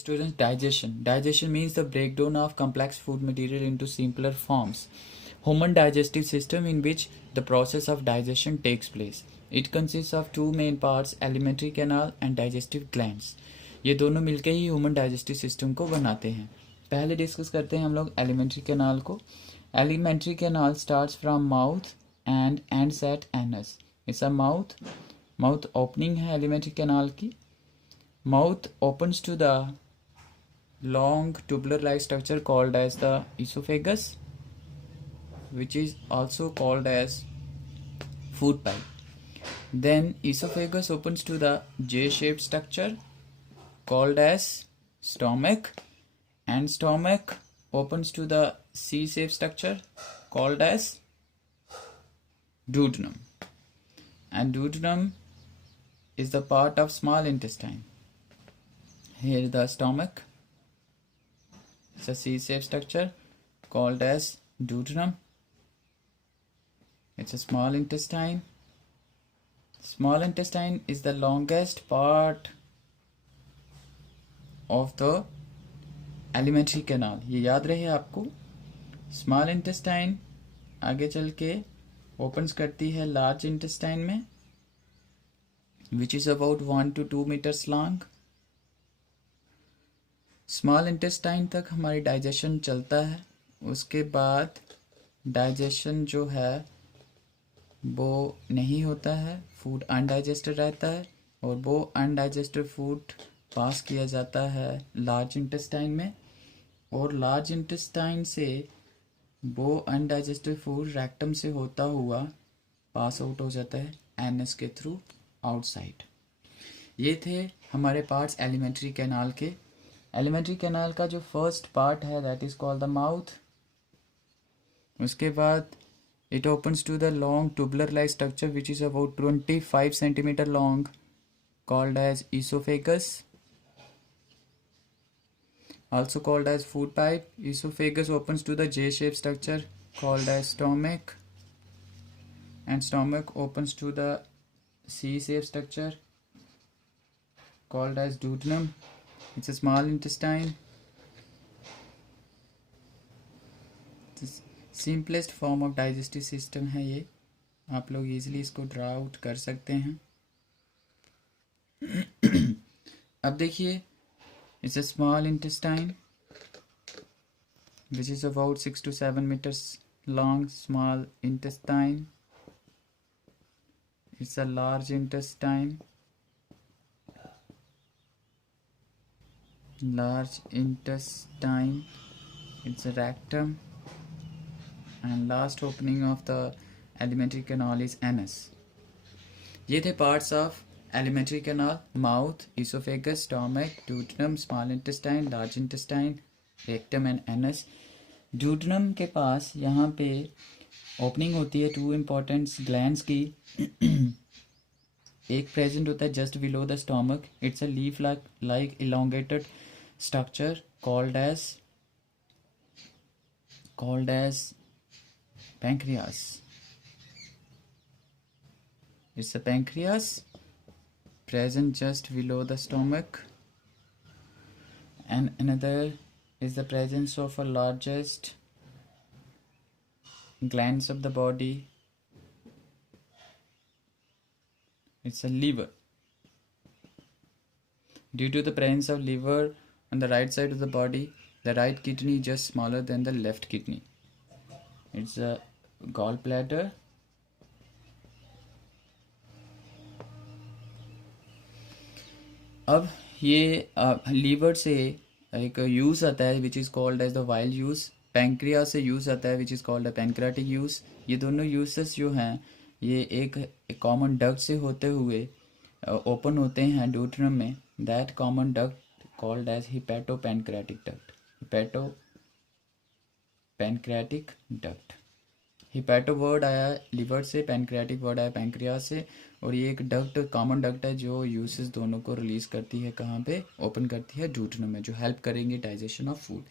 Students, digestion. Digestion means the breakdown of complex food material into simpler forms. Human digestive system in which the process of digestion takes place. It consists of two main parts, alimentary canal and digestive glands. ये दोनों मिलके ही human digestive system को बनाते हैं. पहले discuss करते हैं हम लोग एलिमेंट्री कैनाल को. Alimentary canal starts from mouth and ends at anus. It's a mouth opening है एलिमेंट्री कैनाल की. Mouth opens to the long tubular-like structure called as the esophagus, which is also called as food pipe. Then esophagus opens to the J-shaped structure called as stomach, and stomach opens to the C-shaped structure called as duodenum. And duodenum is the part of small intestine. Here the stomach. It's a C-shaped structure called as duodenum. It's a small intestine. Small intestine is the longest part of the alimentary canal. ये याद रहे आपको. Small intestine आगे चल के opens करती है large intestine में, which is about 1 to 2 meters long. Small intestine तक हमारी डाइजेशन चलता है. उसके बाद डाइजेशन जो है वो नहीं होता है, फूड अनडाइजेस्टेड रहता है और वो अनडाइजेस्टेड फूड पास किया जाता है लार्ज इंटेस्टाइन में, और लार्ज इंटेस्टाइन से वो अनडाइजेस्टेड फूड रेक्टम से होता हुआ पास आउट हो जाता है एनस के थ्रू आउटसाइड. ये थे हमारे पार्ट्स एलिमेंट्री कैनाल के. एलिमेंट्री कैनाल का जो फर्स्ट पार्ट है that is called the mouth. उसके बाद it opens to the long tubular like structure which is about 25 centimetre long called as esophagus, also called as food pipe. Esophagus opens to the J-shaped structure called as stomach, and stomach opens to the C-shaped structure called as duodenum. It's a small intestine. Simplest form of digestive system है ये. आप लोग easily इसको draw out कर सकते हैं. अब देखिए, it's a small intestine which is about 6 to 7 meters long. Small intestine. It's a large intestine. Large intestine, it's a rectum, and last opening of the alimentary canal is anus. ये थे parts of alimentary canal: mouth, esophagus, stomach, duodenum, small intestine, large intestine, rectum and anus. duodenum के पास यहाँ पे opening होती है 2 important glands की. एक present होता है just below the stomach. It's a leaf like elongated structure called as pancreas. It's a pancreas present just below the stomach, and another is the presence of a largest glands of the body. It's a liver. Due to the presence of liver on the right side of the body, the right kidney is just smaller than the left kidney. It's a gallbladder. अब ये liver से एक juice आता है which is called as the वाइल्ड juice. Pancreas से juice आता है which is called the pancreatic juice. ये दोनों यूजेस जो हैं ये एक कॉमन डक्ट से होते हुए ओपन होते हैं duodenum में. That common duct called as hepatopancreatic duct. hepatopancreatic duct. hepato word आया लिवर से, पैनक्रियाटिक वर्ड आया पैंक्रियास से, और ये एक डक्ट कॉमन डक्ट है जो यूसेस दोनों को रिलीज करती है. कहाँ पे ओपन करती है? duodenum में, जो हेल्प करेंगे डाइजेशन ऑफ फूड.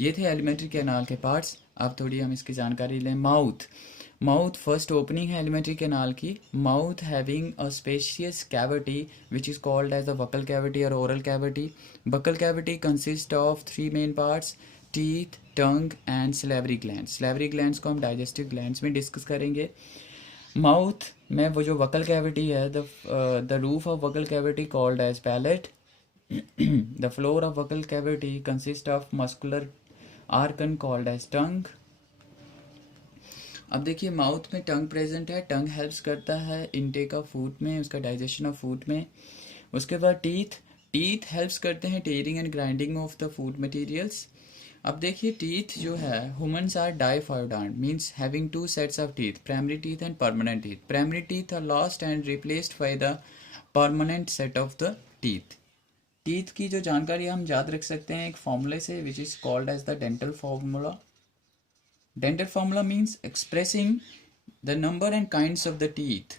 ये थे एलिमेंट्री कैनाल के पार्ट्स. अब थोड़ी हम इसकी जानकारी लें. माउथ माउथ फर्स्ट ओपनिंग है एलिमेंट्री कैनाल की. Mouth having a spacious cavity which is called as a buccal cavity और oral cavity. Buccal cavity consist of 3 main parts, teeth, tongue and salivary gland. Salivary glands को हम digestive glands में discuss करेंगे. Mouth में वो जो buccal cavity है, the roof of buccal cavity called as palate. The floor of vocal cavity consists of muscular organ called as tongue. अब देखिए माउथ में टंग प्रेजेंट है. टंग हेल्प्स करता है इनटेक ऑफ फूड में, उसका डाइजेशन ऑफ फूड में. उसके बाद टीथ. टीथ हेल्प्स करते हैं tearing and grinding of the food materials. अब देखिए टीथ जो है, humans are diphyodont means having 2 sets of teeth, primary teeth and permanent teeth. Primary teeth are lost and replaced by the permanent set of the teeth. Teeth की जो जानकारी हम याद रख सकते हैं एक फॉर्मूले से which is called as the dental formula. Dental formula means expressing the number and kinds of the teeth.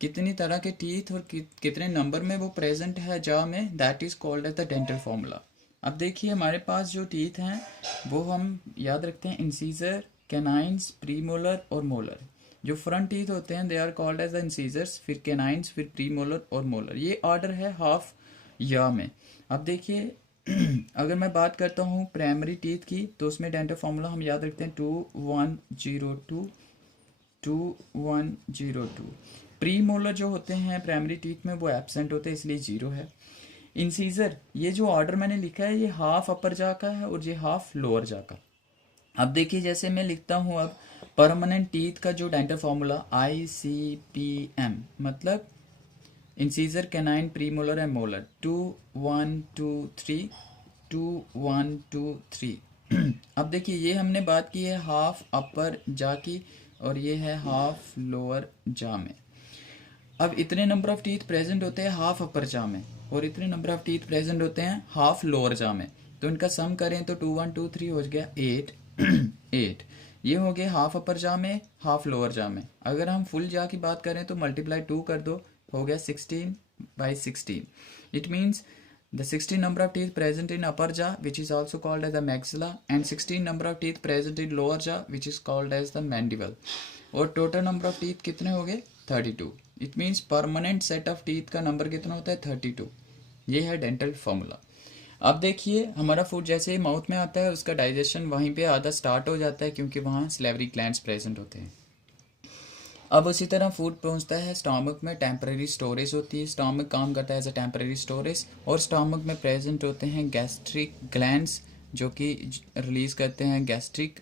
कितनी तरह के टीथ और कितने नंबर में वो प्रेजेंट है जॉ में, that is called as the dental formula. अब देखिए हमारे पास जो टीथ हैं वो हम याद रखते हैं इंसीजर, कैनाइन्स, प्रीमोलर और मोलर. जो फ्रंट टीथ होते हैं they are called as the incisors, फिर कैनाइन्स, फिर प्रीमोलर और मोलर. ये ऑर्डर है हाफ या में. अब देखिए अगर मैं बात करता हूँ प्राइमरी टीथ की तो उसमें डेंटल फॉर्मूला हम याद रखते हैं 2102 2102. प्री मोलर जो होते हैं प्राइमरी टीथ में वो एब्सेंट होते हैं इसलिए 0 है. इंसीजर, ये जो ऑर्डर मैंने लिखा है ये हाफ अपर जा का है और ये हाफ लोअर जा का. अब देखिए जैसे मैं लिखता हूँ अब परमानेंट टीथ का जो डेंटल फॉर्मूला ICPM, मतलब incisor, canine, premolar and molar 2123 2123. अब देखिए ये हमने बात की है हाफ अपर जा की और ये है हाफ लोअर जा में. अब इतने नंबर ऑफ टीथ प्रेजेंट होते हैं हाफ अपर जा में और इतने नंबर ऑफ टीथ प्रेजेंट होते हैं हाफ लोअर जा में. तो इनका सम करें तो 2123 हो गया 8 8. ये हो गया हाफ अपर जा में, हाफ लोअर जा में. अगर हम फुल जा की बात करें तो मल्टीप्लाई 2 कर दो, हो गया 16/16. It means the 16 number of teeth present in upper jaw which is also called as the maxilla and 16 number of teeth present in lower jaw which is called as the mandible. और total number of teeth कितने हो गए 32. It means permanent set of teeth का number कितना होता है 32. ये है डेंटल फॉर्मूला. अब देखिए हमारा फूड जैसे ही माउथ में आता है उसका डाइजेशन वहीं पे आधा स्टार्ट हो जाता है क्योंकि वहाँ सलेवरी ग्लैंड्स प्रेजेंट होते हैं. अब उसी तरह फूड पहुंचता है स्टमक में, टेम्परेरी स्टोरेज होती है. स्टमक काम करता है एज अ टेम्परेरी स्टोरेज और स्टमक में प्रेजेंट होते हैं गैस्ट्रिक ग्लैंड्स जो कि रिलीज करते हैं गैस्ट्रिक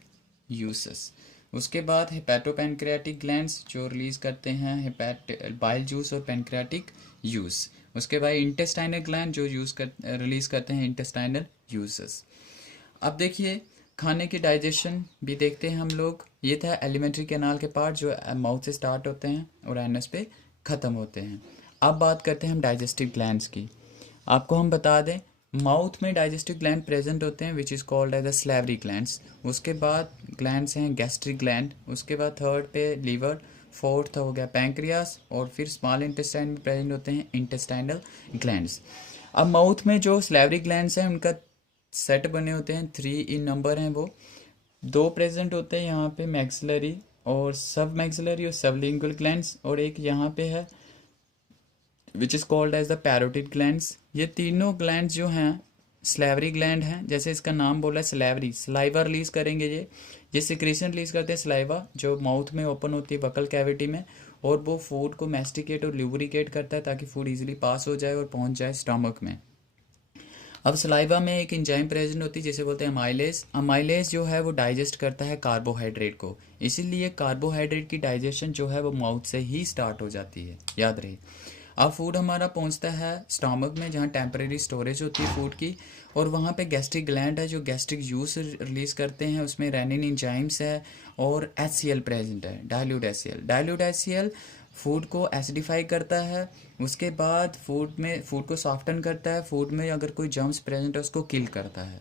यूसेस. उसके बाद हेपेटोपेनक्रियाटिक ग्लैंड्स जो रिलीज करते हैं बाइल जूस और पेनक्रियाटिक यूस. उसके बाद इंटेस्टाइनल ग्लैंड जो रिलीज करते हैं इंटेस्टाइनल यूसेस. अब देखिए खाने की डाइजेशन भी देखते हैं हम लोग. ये था एलिमेंट्री कैनाल के पार्ट जो माउथ से स्टार्ट होते हैं और एनएस पे ख़त्म होते हैं. अब बात करते हैं हम डाइजेस्टिव ग्लैंड्स की. आपको हम बता दें माउथ में डाइजेस्टिव ग्लैंड प्रेजेंट होते हैं which is called as the salivary glands. उसके बाद ग्लैंड्स हैं गैस्ट्रिक ग्लैंड. उसके बाद थर्ड पे लीवर, फोर्थ हो गया पैंक्रियास और फिर स्मॉल इंटेस्टाइन में प्रेजेंट होते हैं इंटेस्टाइनल ग्लैंड्स. अब माउथ में जो सलेवरी ग्लैंड्स हैं उनका सेट बने होते हैं 3 इन नंबर हैं. वो 2 प्रेजेंट होते हैं यहाँ पे मैक्सिलरी और सब मैक्सिलरी और सबलिंगुअल ग्लैंड्स और एक यहाँ पे है which is called as the parotid glands. ये तीनों ग्लैंड्स जो हैं सलेवरी ग्लैंड हैं. जैसे इसका नाम बोला है सलेवरी, सलाइवा रिलीज करेंगे. ये सिक्रेशन रिलीज करते हैं सलाइवा जो माउथ में ओपन होती है वकल कैविटी में और वो फूड को मैस्टिकेट और ल्यूब्रिकेट करता है ताकि फूड इजीली पास हो जाए और पहुंच जाए स्टमक में. अब सलाइवा में एक एंजाइम प्रेजेंट होती है जिसे बोलते हैं अमाइलेज. अमाइलेज जो है वो डाइजेस्ट करता है कार्बोहाइड्रेट को, इसीलिए कार्बोहाइड्रेट की डाइजेशन जो है वो माउथ से ही स्टार्ट हो जाती है, याद रहे. अब फूड हमारा पहुंचता है स्टमक में जहाँ टेम्परेरी स्टोरेज होती है फूड की और वहाँ पे गैस्ट्रिक ग्लैंड है जो गैस्ट्रिक जूस रिलीज करते हैं. उसमें रेनिन एंजाइम्स है और HCl प्रेजेंट है, dilute HCl. Dilute HCl food को एसिडिफाई करता है. उसके बाद फूड को सॉफ्टन करता है. फूड में अगर कोई जर्म्स प्रेजेंट है उसको किल करता है.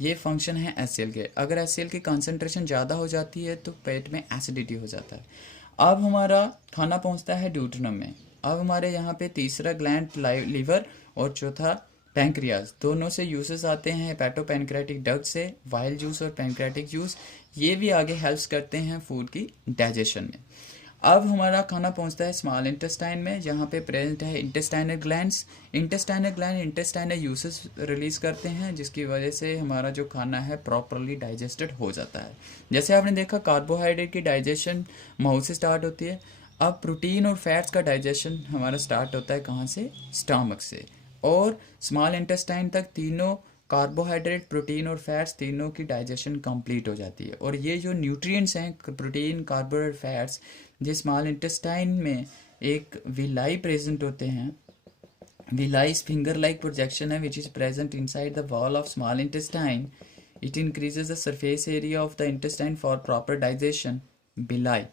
ये फंक्शन है HCl के. अगर HCl की कंसंट्रेशन ज़्यादा हो जाती है तो पेट में एसिडिटी हो जाता है. अब हमारा खाना पहुंचता है ड्यूटेनम में. अब हमारे यहाँ पे तीसरा ग्लैंड लीवर और चौथा पैंक्रियाज, दोनों से यूसेस आते हैं, हेपेटोपैनक्रेटिक डक्ट से वाइल जूस और पैनक्रेटिक जूस, ये भी आगे हेल्प्स करते हैं फूड की डाइजेशन में। अब हमारा खाना पहुंचता है स्मॉल इंटेस्टाइन में, जहाँ पे प्रेजेंट है intestinal glands. Intestinal gland intestinal uses release करते हैं, जिसकी वजह से हमारा जो खाना है प्रॉपरली डाइजेस्टेड हो जाता है। जैसे आपने देखा कार्बोहाइड्रेट की डाइजेशन माउथ से स्टार्ट होती है, अब प्रोटीन और फैट्स का डाइजेशन हमारा स्टार्ट होता है कहाँ से, स्टमक से, और स्मॉल इंटेस्टाइन तक तीनों कार्बोहाइड्रेट, प्रोटीन और फैट्स तीनों की डाइजेशन कंप्लीट हो जाती है। और ये जो न्यूट्रिएंट्स हैं प्रोटीन, कार्बोहाइड्रेट, फैट्स, ये स्मॉल इंटेस्टाइन में एक विलाई प्रेजेंट होते हैं। विलाई फिंगर लाइक प्रोजेक्शन है which is present inside the wall of small intestine. It increases the surface area of the intestine for proper digestion. Villi,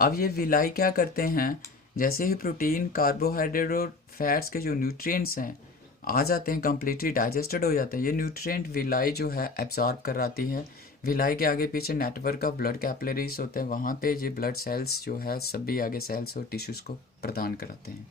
अब ये villi क्या करते हैं, जैसे ही प्रोटीन, कार्बोहाइड्रेट और फैट्स के जो न्यूट्रिएंट्स हैं आ जाते हैं, कम्प्लीटली डाइजेस्टेड हो जाते हैं, ये न्यूट्रिएंट विलाई जो है एब्जॉर्ब कराती है। विलाई के आगे पीछे नेटवर्क ऑफ ब्लड कैपिलरीज होते हैं, वहाँ पे ये ब्लड सेल्स जो है सभी आगे सेल्स और टिश्यूज को प्रदान कराते हैं।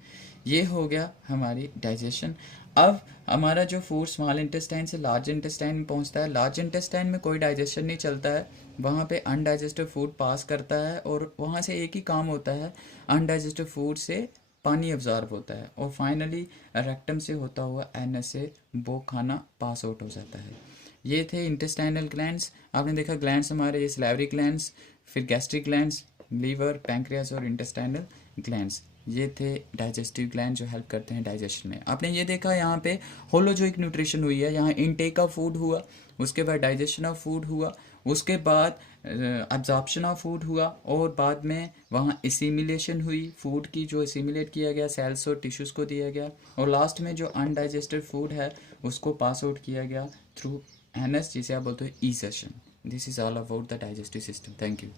ये हो गया हमारी डाइजेशन। अब हमारा जो फूड स्मॉल इंटेस्टाइन से लार्ज इंटेस्टाइन में पहुंचता है, लार्ज इंटेस्टाइन में कोई डाइजेशन नहीं चलता है, वहाँ पे अनडाइजेस्टेड फूड पास करता है और वहाँ से एक ही काम होता है, अनडाइजेस्टेड फूड से पानी अब्जॉर्ब होता है और फाइनली रेक्टम से होता हुआ एनएस से वो खाना पास आउट हो जाता है। ये थे इंटेस्टाइनल ग्लैंड्स। आपने देखा ग्लैंड्स हमारे, ये सैलिवरी ग्लैंड्स, फिर गैस्ट्रिक ग्लैंड्स, लीवर, पैंक्रियास और इंटेस्टाइनल ग्लैंड्स, ये थे डाइजेस्टिव ग्लैंड जो हेल्प करते हैं डाइजेशन में। आपने ये देखा यहाँ पे होलोजोइक न्यूट्रिशन हुई है, यहाँ इनटेक ऑफ फूड हुआ, उसके बाद डाइजेशन ऑफ फूड हुआ, उसके बाद एब्जॉर्प्शन ऑफ फूड हुआ, और बाद में वहाँ एसिमिलेशन हुई, फूड की जो एसिमिलेट किया गया सेल्स और टिश्यूज़ को दिया गया, और लास्ट में जो अनडाइजेस्टेड फूड है उसको पास आउट किया गया थ्रू एनएस, जिसे आप बोलते हो egestion. This is all about the digestive system. Thank you.